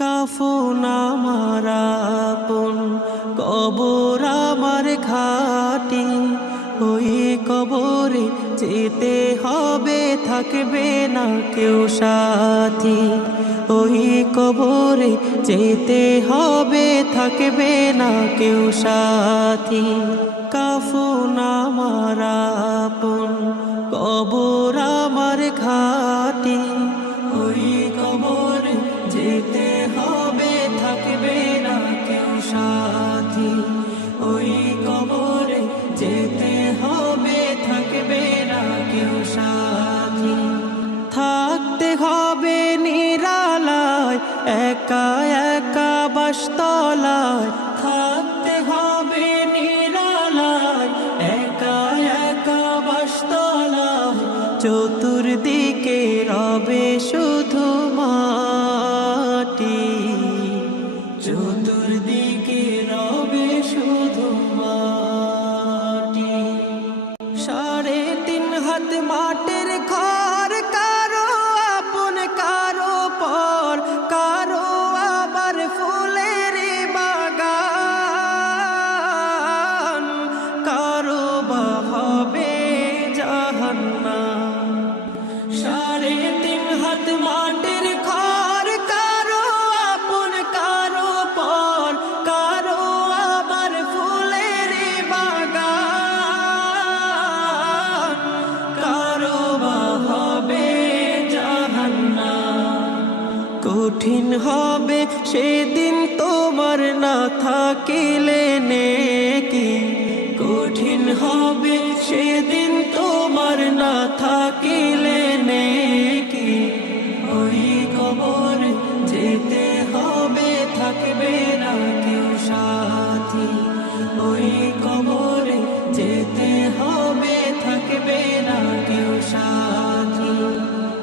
কাফন আমার আপন, কবর আমার ঘাটি, ওই কবরে যেতে হবে, থাকবে না কেউ সাথী। ওই কবরে যেতে হবে, থাকবে না কেউ সাথী। কাফন আমার আপন, কবর আমার ঘাটি, ওই কবরে যেতে হবে, থাকবে না কেউ সাথী। ওই কবরে যেতে হবে, থাকবে না কেউ সাথী। থাকতে হবে নিরালায়, একা একা বাসতলায়। থাকতে হবে নিরালায়, একা একা বাসতলায়। চতুর্দিকে রবে শুধু মাটি, চতুর্দিকে রবে শুধু মাটি। 3.5 হাত মাটির ঘর, কারো আপন কারো পর, কারো আবার ফুলের বাগান, কারো বা হবে জাহান্নাম। 3.5 হাত মাটির ঘর, কারো আপন কারো পর, কারো আবার ফুলের বাগান, কারো বা হবে জাহান্নাম। কঠিন হবে সেদিন তোমার না থাকিলে নেকি, কঠিন হবে সেদিন তোমার না থাকিলে নেকি। ওই কবরে যেতে হবে, থাকবে না কেউ সাথী। ওই কবরে যেতে হবে, থাকবে না কেউ সাথী।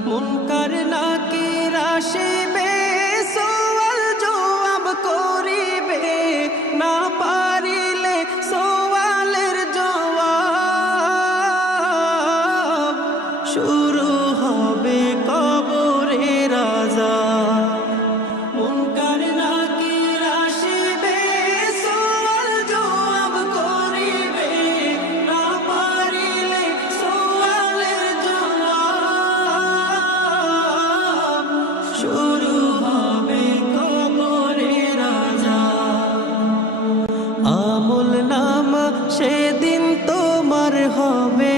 মুনকার নাকির আসিবে, সওয়াল জবাব করিবে, না পারিলে সওয়ালের জবাব। শুরু হবে কবরের আযাব। মুনকার নাকির আসিবে, সওয়াল জবাব করিবে, না পারিলে সওয়ালের জবাব। শুরু হবে কবরের আযাব। আমল নামা সেদিন তোমার হবে